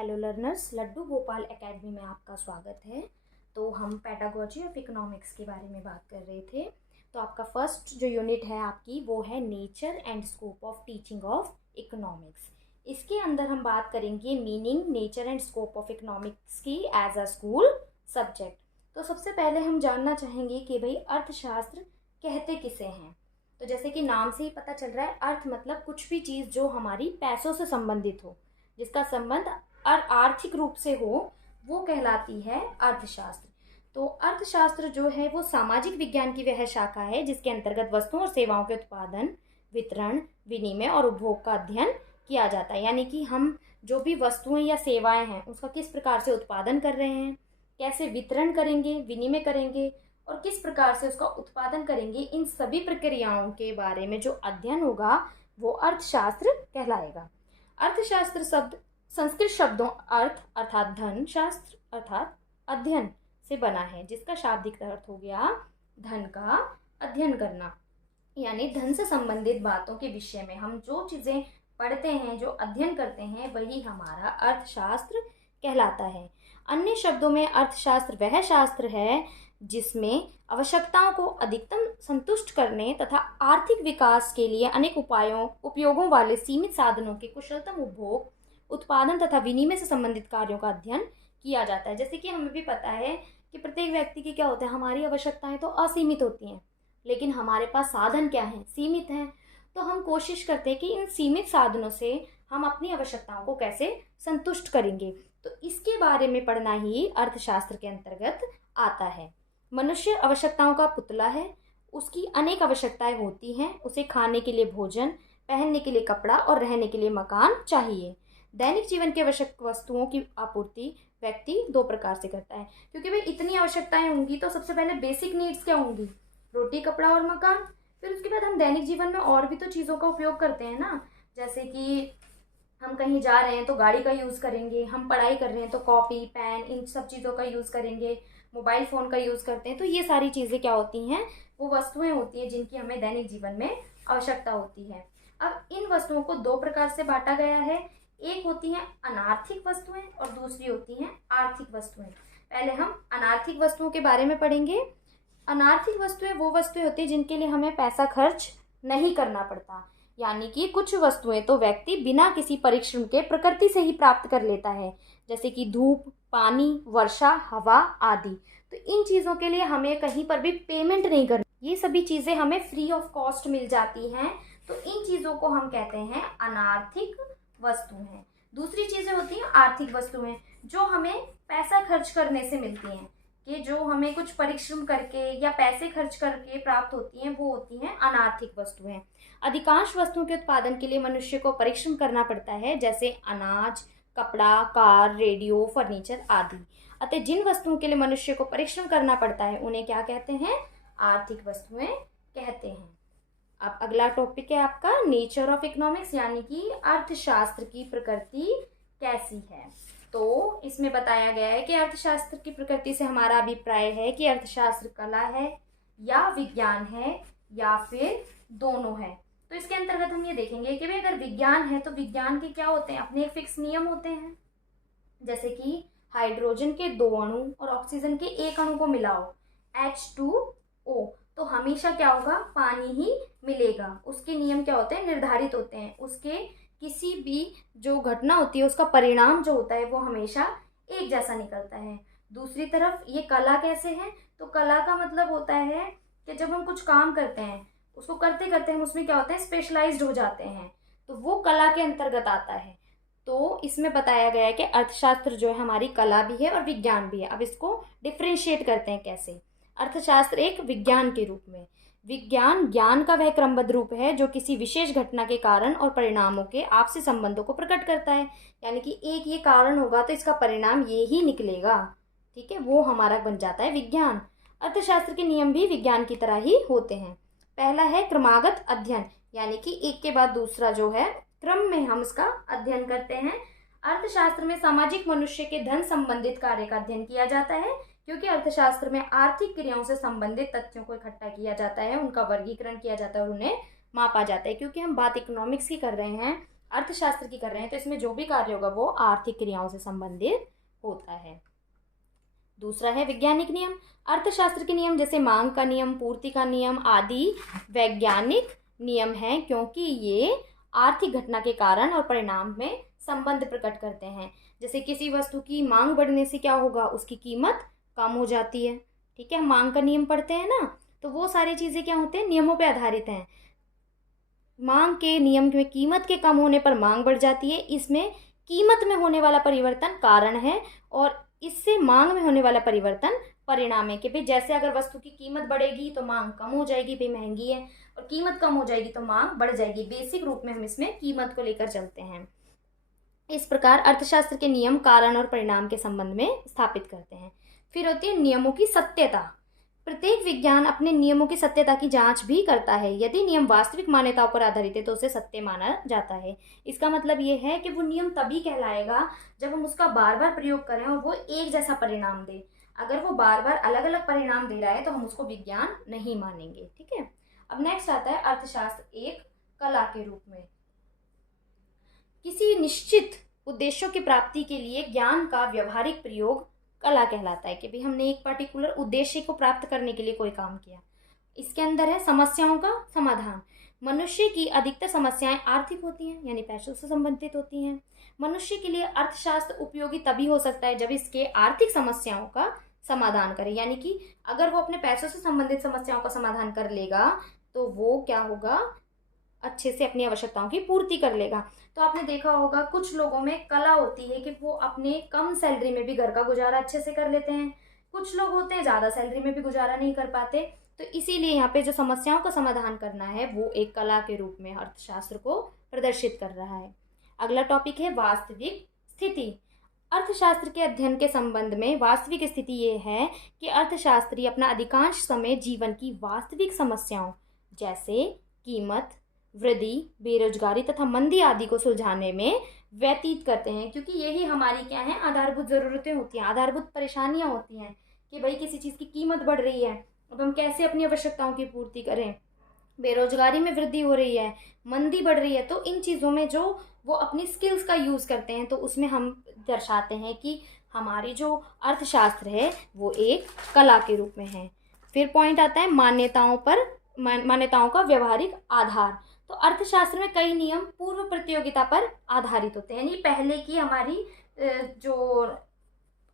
Hello learners, Laddu Gopal academy में आपका स्वागत है। तो हम पेडागोजी ऑफ इकोनॉमिक्स के बारे में बात कर रहे थे। तो आपका फर्स्ट जो यूनिट है आपकी वो है nature and scope of teaching of economics. इसके अंदर हम बात करेंगे meaning, nature and scope of economics की एज अ स्कूल सब्जेक्ट। तो सबसे पहले हम जानना चाहेंगे कि भाई अर्थशास्त्र कहते किसे हैं। तो जैसे कि नाम से ही पता चल रहा है, अर्थ मतलब कुछ भी चीज़ जो हमारी पैसों से संबंधित हो, जिसका संबंध और आर्थिक रूप से हो, वो कहलाती है अर्थशास्त्र। तो अर्थशास्त्र जो है वो सामाजिक विज्ञान की वह शाखा है जिसके अंतर्गत वस्तुओं और सेवाओं के उत्पादन, वितरण, विनिमय और उपभोग का अध्ययन किया जाता है। यानी कि हम जो भी वस्तुएं या सेवाएं हैं उसका किस प्रकार से उत्पादन कर रहे हैं, कैसे वितरण करेंगे, विनिमय करेंगे और किस प्रकार से उसका उत्पादन करेंगे, इन सभी प्रक्रियाओं के बारे में जो अध्ययन होगा वो अर्थशास्त्र कहलाएगा। अर्थशास्त्र शब्द संस्कृत शब्दों अर्थ अर्थात धन, शास्त्र अर्थात अध्ययन से बना है, जिसका शाब्दिक अर्थ हो गया धन का अध्ययन करना। यानी धन से संबंधित बातों के विषय में हम जो चीज़ें पढ़ते हैं, जो अध्ययन करते हैं, वही हमारा अर्थशास्त्र कहलाता है। अन्य शब्दों में अर्थशास्त्र वह शास्त्र है जिसमें आवश्यकताओं को अधिकतम संतुष्ट करने तथा आर्थिक विकास के लिए अनेक उपयोगों वाले सीमित साधनों के कुशलतम उपभोग, उत्पादन तथा विनिमय से संबंधित कार्यों का अध्ययन किया जाता है। जैसे कि हमें भी पता है कि प्रत्येक व्यक्ति की क्या होता है, हमारी आवश्यकताएं तो असीमित होती हैं, लेकिन हमारे पास साधन क्या हैं, सीमित हैं। तो हम कोशिश करते हैं कि इन सीमित साधनों से हम अपनी आवश्यकताओं को कैसे संतुष्ट करेंगे। तो इसके बारे में पढ़ना ही अर्थशास्त्र के अंतर्गत आता है। मनुष्य आवश्यकताओं का पुतला है, उसकी अनेक आवश्यकताएं होती हैं। उसे खाने के लिए भोजन, पहनने के लिए कपड़ा और रहने के लिए मकान चाहिए। दैनिक जीवन की आवश्यक वस्तुओं की आपूर्ति व्यक्ति दो प्रकार से करता है, क्योंकि भाई इतनी आवश्यकताएं होंगी तो सबसे पहले बेसिक नीड्स क्या होंगी, रोटी, कपड़ा और मकान। फिर उसके बाद हम दैनिक जीवन में और भी तो चीज़ों का उपयोग करते हैं ना, जैसे कि हम कहीं जा रहे हैं तो गाड़ी का यूज़ करेंगे, हम पढ़ाई कर रहे हैं तो कॉपी, पेन, इन सब चीज़ों का यूज़ करेंगे, मोबाइल फ़ोन का यूज़ करते हैं। तो ये सारी चीज़ें क्या होती हैं, वो वस्तुएं होती हैं जिनकी हमें दैनिक जीवन में आवश्यकता होती है। अब इन वस्तुओं को दो प्रकार से बांटा गया है, एक होती हैं अनार्थिक वस्तुएं और दूसरी होती हैं आर्थिक वस्तुएं। पहले हम अनार्थिक वस्तुओं के बारे में पढ़ेंगे। अनार्थिक वस्तुएं वो वस्तुएं होती हैं जिनके लिए हमें पैसा खर्च नहीं करना पड़ता। यानी कि कुछ वस्तुएं तो व्यक्ति बिना किसी परिश्रम के प्रकृति से ही प्राप्त कर लेता है, जैसे कि धूप, पानी, वर्षा, हवा आदि। तो इन चीज़ों के लिए हमें कहीं पर भी पेमेंट नहीं करनी, ये सभी चीज़ें हमें फ्री ऑफ कॉस्ट मिल जाती हैं। तो इन चीज़ों को हम कहते हैं अनार्थिक वस्तु हैं। दूसरी चीज़ें होती हैं आर्थिक वस्तुएं, जो हमें पैसा खर्च करने से मिलती हैं, कि जो हमें कुछ परिश्रम करके या पैसे खर्च करके प्राप्त होती हैं, वो होती हैं अनार्थिक वस्तुएं। अधिकांश वस्तुओं के उत्पादन के लिए मनुष्य को परिश्रम करना पड़ता है, जैसे अनाज, कपड़ा, कार, रेडियो, फर्नीचर आदि। अतः जिन वस्तुओं के लिए मनुष्य को परिश्रम करना पड़ता है उन्हें क्या कहते हैं, आर्थिक वस्तुएं कहते हैं। अब अगला टॉपिक है आपका नेचर ऑफ इकोनॉमिक्स, यानी कि अर्थशास्त्र की प्रकृति कैसी है। तो इसमें बताया गया है कि अर्थशास्त्र की प्रकृति से हमारा अभिप्राय है कि अर्थशास्त्र कला है या विज्ञान है या फिर दोनों है। तो इसके अंतर्गत हम ये देखेंगे कि भाई अगर विज्ञान है तो विज्ञान के क्या होते हैं, अपने एक फिक्स नियम होते हैं। जैसे कि हाइड्रोजन के 2 अणु और ऑक्सीजन के 1 अणु को मिलाओ, H2O, तो हमेशा क्या होगा, पानी ही मिलेगा। उसके नियम क्या होते हैं, निर्धारित होते हैं। उसके किसी भी जो घटना होती है उसका परिणाम जो होता है वो हमेशा एक जैसा निकलता है। दूसरी तरफ ये कला कैसे है, तो कला का मतलब होता है कि जब हम कुछ काम करते हैं उसको करते करते हम उसमें क्या होते हैं, स्पेशलाइज्ड हो जाते हैं, तो वो कला के अंतर्गत आता है। तो इसमें बताया गया है कि अर्थशास्त्र जो है हमारी कला भी है और विज्ञान भी है। अब इसको डिफ्रेंशिएट करते हैं कैसे। अर्थशास्त्र एक विज्ञान के रूप में, विज्ञान ज्ञान का वह क्रमबद्ध रूप है जो किसी विशेष घटना के कारण और परिणामों के आपसी संबंधों को प्रकट करता है। यानी कि एक ये कारण होगा तो इसका परिणाम ये ही निकलेगा, ठीक है, वो हमारा बन जाता है विज्ञान। अर्थशास्त्र के नियम भी विज्ञान की तरह ही होते हैं। पहला है क्रमागत अध्ययन, यानी कि एक के बाद दूसरा जो है क्रम में हम इसका अध्ययन करते हैं। अर्थशास्त्र में सामाजिक मनुष्य के धन संबंधित कार्य का अध्ययन किया जाता है, क्योंकि अर्थशास्त्र में आर्थिक क्रियाओं से संबंधित तथ्यों को इकट्ठा किया जाता है, उनका वर्गीकरण किया जाता है और उन्हें मापा जाता है। क्योंकि हम बात इकोनॉमिक्स की कर रहे हैं अर्थशास्त्र की कर रहे हैं तो इसमें जो भी कार्य होगा वो आर्थिक क्रियाओं से संबंधित होता है। दूसरा है वैज्ञानिक नियम। अर्थशास्त्र के नियम जैसे मांग का नियम, पूर्ति का नियम आदि वैज्ञानिक नियम हैं, क्योंकि ये आर्थिक घटना के कारण और परिणाम में संबंध प्रकट करते हैं। जैसे किसी वस्तु की मांग बढ़ने से क्या होगा, उसकी कीमत कम हो जाती है। ठीक है, मांग का नियम पढ़ते हैं ना, तो वो सारी चीज़ें क्या होते हैं, नियमों पे आधारित हैं। मांग के नियम में कीमत के कम होने पर मांग बढ़ जाती है, इसमें कीमत में होने वाला परिवर्तन कारण है और इससे मांग में होने वाला परिवर्तन परिणाम है। कि भाई जैसे अगर वस्तु की कीमत बढ़ेगी तो मांग कम हो जाएगी, भाई महंगी है, और कीमत कम हो जाएगी तो मांग बढ़ जाएगी। बेसिक रूप में हम इसमें कीमत को लेकर चलते हैं। इस प्रकार अर्थशास्त्र के नियम कारण और परिणाम के संबंध में स्थापित करते हैं। फिर होती है नियमों की सत्यता। प्रत्येक विज्ञान अपने नियमों की सत्यता की जांच भी करता है। यदि नियम वास्तविक मान्यताओं पर आधारित है तो उसे सत्य माना जाता है। इसका मतलब ये है कि वो नियम तभी कहलाएगा जब हम उसका बार बार प्रयोग करें और वो एक जैसा परिणाम दे। अगर वो बार बार अलग अलग परिणाम दे रहा है तो हम उसको विज्ञान नहीं मानेंगे। ठीक है, अब नेक्स्ट आता है अर्थशास्त्र एक कला के रूप में। किसी निश्चित उद्देश्यों की प्राप्ति के लिए ज्ञान का व्यवहारिक प्रयोग कला कहलाता है। कि भाई हमने एक पर्टिकुलर उद्देश्य को प्राप्त करने के लिए कोई काम किया। इसके अंदर है समस्याओं का समाधान। मनुष्य की अधिकतर समस्याएं आर्थिक होती हैं, यानी पैसों से संबंधित होती हैं। मनुष्य के लिए अर्थशास्त्र उपयोगी तभी हो सकता है जब इसके आर्थिक समस्याओं का समाधान करे। यानी कि अगर वो अपने पैसों से संबंधित समस्याओं का समाधान कर लेगा तो वो क्या होगा, अच्छे से अपनी आवश्यकताओं की पूर्ति कर लेगा। तो आपने देखा होगा कुछ लोगों में कला होती है कि वो अपने कम सैलरी में भी घर का गुजारा अच्छे से कर लेते हैं। कुछ लोग होते हैं ज़्यादा सैलरी में भी गुजारा नहीं कर पाते। तो इसीलिए यहाँ पे जो समस्याओं का समाधान करना है वो एक कला के रूप में अर्थशास्त्र को प्रदर्शित कर रहा है। अगला टॉपिक है वास्तविक स्थिति। अर्थशास्त्र के अध्ययन के संबंध में वास्तविक स्थिति ये है कि अर्थशास्त्री अपना अधिकांश समय जीवन की वास्तविक समस्याओं जैसे कीमत वृद्धि, बेरोजगारी तथा मंदी आदि को सुलझाने में व्यतीत करते हैं। क्योंकि यही हमारी क्या है, आधारभूत ज़रूरतें होती हैं, आधारभूत परेशानियां होती हैं कि भाई किसी चीज़ की कीमत बढ़ रही है, अब हम कैसे अपनी आवश्यकताओं की पूर्ति करें। बेरोजगारी में वृद्धि हो रही है, मंदी बढ़ रही है, तो इन चीज़ों में जो वो अपनी स्किल्स का यूज़ करते हैं तो उसमें हम दर्शाते हैं कि हमारी जो अर्थशास्त्र है वो एक कला के रूप में है। फिर पॉइंट आता है मान्यताओं का व्यवहारिक आधार। तो अर्थशास्त्र में कई नियम पूर्व प्रतियोगिता पर आधारित होते हैं, यानी पहले की हमारी जो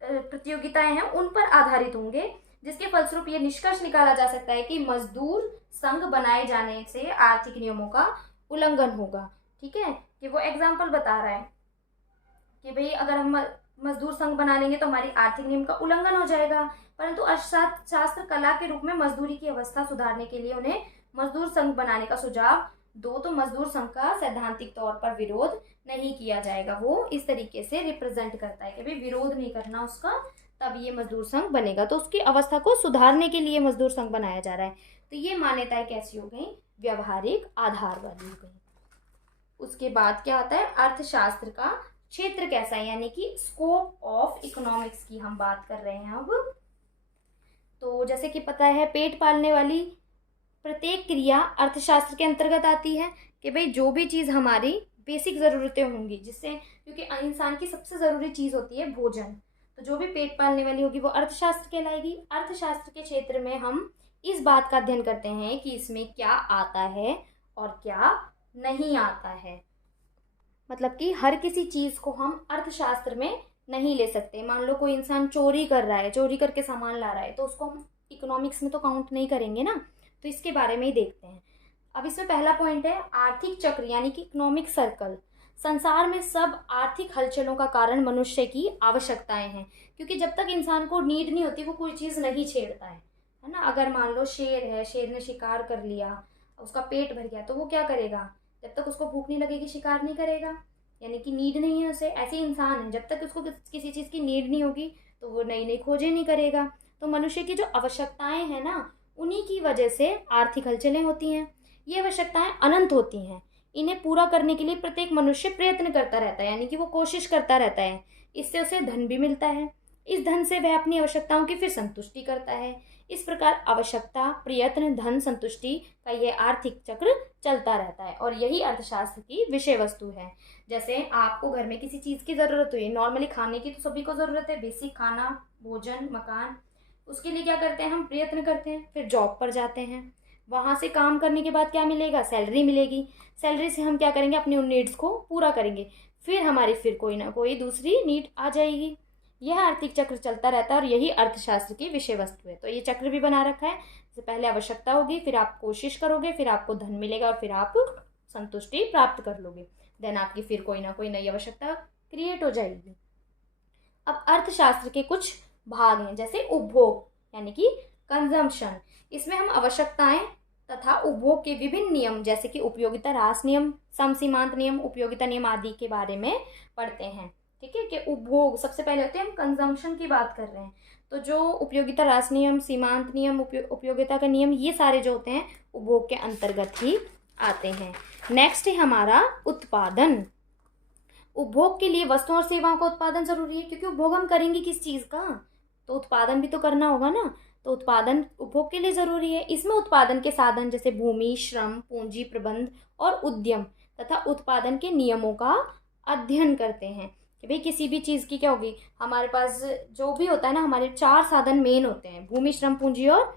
प्रतियोगिताएं हैं उन पर आधारित होंगे, जिसके फलस्वरूप ये निष्कर्ष निकाला जा सकता है कि मजदूर संघ बनाए जाने से आर्थिक नियमों का उल्लंघन होगा। ठीक है, कि वो एग्जाम्पल बता रहा है कि भाई अगर हम मजदूर संघ बना लेंगे तो हमारी आर्थिक नियम का उल्लंघन हो जाएगा। परंतु अर्थशास्त्र कला के रूप में मजदूरी की अवस्था सुधारने के लिए उन्हें मजदूर संघ बनाने का सुझाव दो तो मजदूर संघ का सैद्धांतिक तौर पर विरोध नहीं किया जाएगा। वो इस तरीके से रिप्रेजेंट करता है कि भाई विरोध नहीं करना उसका, तब ये मजदूर संघ बनेगा। तो उसकी अवस्था को सुधारने के लिए मजदूर संघ बनाया जा रहा है। तो ये मान्यताएं कैसी हो गई, व्यवहारिक आधार वाली हो गई। उसके बाद क्या आता है, अर्थशास्त्र का क्षेत्र कैसा है, यानी कि स्कोप ऑफ इकोनॉमिक्स की हम बात कर रहे हैं अब। तो जैसे कि पता है पेट पालने वाली प्रत्येक क्रिया अर्थशास्त्र के अंतर्गत आती है। कि भाई जो भी चीज़ हमारी बेसिक ज़रूरतें होंगी, जिससे क्योंकि इंसान की सबसे ज़रूरी चीज़ होती है भोजन, तो जो भी पेट पालने वाली होगी वो अर्थशास्त्र कहलाएगी। अर्थशास्त्र के क्षेत्र में हम इस बात का अध्ययन करते हैं कि इसमें क्या आता है और क्या नहीं आता है। मतलब कि हर किसी चीज़ को हम अर्थशास्त्र में नहीं ले सकते। मान लो कोई इंसान चोरी कर रहा है, चोरी करके सामान ला रहा है, तो उसको हम इकोनॉमिक्स में तो काउंट नहीं करेंगे ना। तो इसके बारे में ही देखते हैं। अब इसमें पहला पॉइंट है आर्थिक चक्र, यानी कि इकोनॉमिक सर्कल। संसार में सब आर्थिक हलचलों का कारण मनुष्य की आवश्यकताएं हैं। क्योंकि जब तक इंसान को नीड नहीं होती वो कोई चीज़ नहीं छेड़ता है ना। अगर मान लो शेर है, शेर ने शिकार कर लिया, उसका पेट भर गया, तो वो क्या करेगा, जब तक उसको भूख नहीं लगेगी शिकार नहीं करेगा, यानी कि नीड नहीं है उसे। ऐसे इंसान है, जब तक उसको किसी चीज़ की नीड नहीं होगी तो वो नई नई खोजें नहीं करेगा। तो मनुष्य की जो आवश्यकताएं हैं ना, उन्हीं की वजह से आर्थिक हलचलें होती हैं। ये आवश्यकताएं अनंत होती हैं। इन्हें पूरा करने के लिए प्रत्येक मनुष्य प्रयत्न करता रहता है, यानी कि वो कोशिश करता रहता है। इससे उसे धन भी मिलता है इस धन से वह अपनी आवश्यकताओं की फिर संतुष्टि करता है। इस प्रकार आवश्यकता, प्रयत्न, धन, संतुष्टि का यह आर्थिक चक्र चलता रहता है और यही अर्थशास्त्र की विषय वस्तु है। जैसे आपको घर में किसी चीज़ की ज़रूरत हुई, नॉर्मली खाने की तो सभी को ज़रूरत है, बेसिक खाना, भोजन, मकान, उसके लिए क्या करते हैं हम, प्रयत्न करते हैं, फिर जॉब पर जाते हैं, वहाँ से काम करने के बाद क्या मिलेगा, सैलरी मिलेगी, सैलरी से हम क्या करेंगे, अपनी उन नीड्स को पूरा करेंगे, फिर हमारी फिर कोई ना कोई दूसरी नीड आ जाएगी। यह आर्थिक चक्र चलता रहता है और यही अर्थशास्त्र की विषय वस्तु है। तो ये चक्र भी बना रखा है, जैसे पहले आवश्यकता होगी, फिर आप कोशिश करोगे, फिर आपको धन मिलेगा और फिर आप संतुष्टि प्राप्त कर लोगे, देन आपकी फिर कोई ना कोई नई आवश्यकता क्रिएट हो जाएगी। अब अर्थशास्त्र के कुछ भाग हैं, जैसे उपभोग यानी कि कंजम्पशन। इसमें हम आवश्यकताएं तथा उपभोग के विभिन्न नियम जैसे कि उपयोगिता ह्रास नियम, समसीमांत नियम, उपयोगिता नियम आदि के बारे में पढ़ते हैं। ठीक है, कि उपभोग सबसे पहले होते हैं, हम कंजम्पशन की बात कर रहे हैं, तो जो उपयोगिता ह्रास नियम, सीमांत नियम, उपयोगिता का नियम, ये सारे जो होते हैं उपभोग के अंतर्गत ही आते हैं। नेक्स्ट है हमारा उत्पादन। उपभोग के लिए वस्तुओं और सेवाओं का उत्पादन जरूरी है, क्योंकि उपभोग हम करेंगे किस चीज़ का, तो उत्पादन भी तो करना होगा ना, तो उत्पादन उपभोग के लिए जरूरी है। इसमें उत्पादन के साधन जैसे भूमि, श्रम, पूंजी, प्रबंध और उद्यम तथा उत्पादन के नियमों का अध्ययन करते हैं कि भाई किसी भी चीज़ की क्या होगी, हमारे पास जो भी होता है ना, हमारे 4 साधन मेन होते हैं, भूमि, श्रम, पूंजी और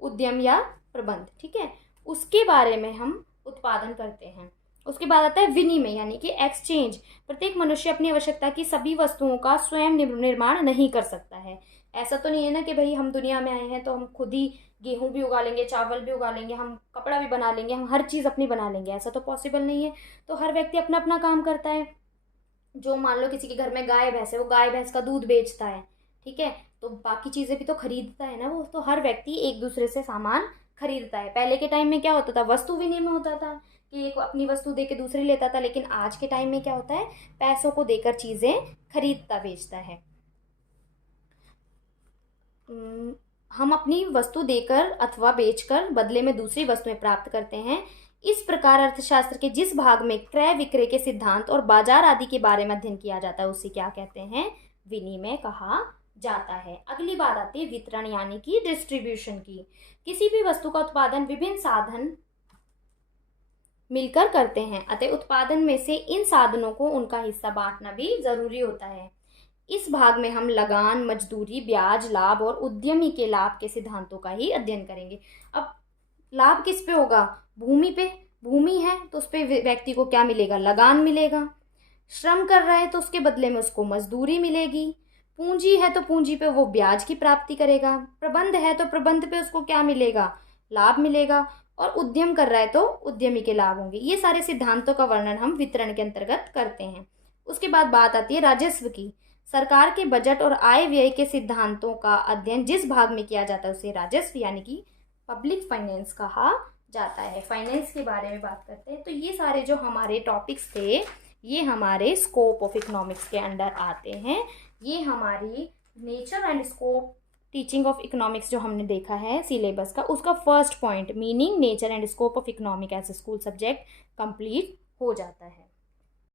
उद्यम या प्रबंध। ठीक है, उसके बारे में हम उत्पादन करते हैं। उसके बाद आता है विनिमय यानी कि एक्सचेंज। प्रत्येक मनुष्य अपनी आवश्यकता की सभी वस्तुओं का स्वयं निर्माण नहीं कर सकता है। ऐसा तो नहीं है ना कि भाई हम दुनिया में आए हैं तो हम खुद ही गेहूं भी उगा लेंगे, चावल भी उगा लेंगे, हम कपड़ा भी बना लेंगे, हम हर चीज़ अपनी बना लेंगे, ऐसा तो पॉसिबल नहीं है। तो हर व्यक्ति अपना अपना काम करता है। जो मान लो किसी के घर में गाय भैंस है, वो गाय भैंस का दूध बेचता है, ठीक है, तो बाकी चीज़ें भी तो खरीदता है ना वो, तो हर व्यक्ति एक दूसरे से सामान खरीदता है। पहले के टाइम में क्या होता था, वस्तु विनिमय होता था कि एक अपनी वस्तु देके दूसरी लेता था, लेकिन आज के टाइम में क्या होता है, पैसों को देकर चीज़ें खरीदता बेचता है। हम अपनी वस्तु देकर अथवा बेचकर बदले में दूसरी वस्तुएं प्राप्त करते हैं। इस प्रकार अर्थशास्त्र के जिस भाग में क्रय विक्रय के सिद्धांत और बाजार आदि के बारे में अध्ययन किया जाता है उसे क्या कहते हैं, विनिमय कहा जाता है। अगली बात आती है वितरण यानी कि डिस्ट्रीब्यूशन की। किसी भी वस्तु का उत्पादन विभिन्न साधन मिलकर करते हैं, अतः उत्पादन में से इन साधनों को उनका हिस्सा बांटना भी जरूरी होता है। इस भाग में हम लगान, मजदूरी, ब्याज, लाभ और उद्यमी के लाभ के सिद्धांतों का ही अध्ययन करेंगे। अब लाभ किस पे होगा, भूमि पे, भूमि है तो उस पे व्यक्ति को क्या मिलेगा, लगान मिलेगा। श्रम कर रहा है तो उसके बदले में उसको मजदूरी मिलेगी। पूंजी है तो पूंजी पे वो ब्याज की प्राप्ति करेगा। प्रबंध है तो प्रबंध पे उसको क्या मिलेगा, लाभ मिलेगा। और उद्यम कर रहा है तो उद्यमी के लाभ होंगे। ये सारे सिद्धांतों का वर्णन हम वितरण के अंतर्गत करते हैं। उसके बाद बात आती है राजस्व की। सरकार के बजट और आय व्यय के सिद्धांतों का अध्ययन जिस भाग में किया जाता है उसे राजस्व यानी कि पब्लिक फाइनेंस कहा जाता है। फाइनेंस के बारे में बात करते हैं। तो ये सारे जो हमारे टॉपिक्स थे ये हमारे स्कोप ऑफ इकोनॉमिक्स के अंडर आते हैं। ये हमारी nature and scope teaching of economics जो हमने देखा है सिलेबस का, उसका first point meaning, nature and scope of economic as a school subject complete हो जाता है।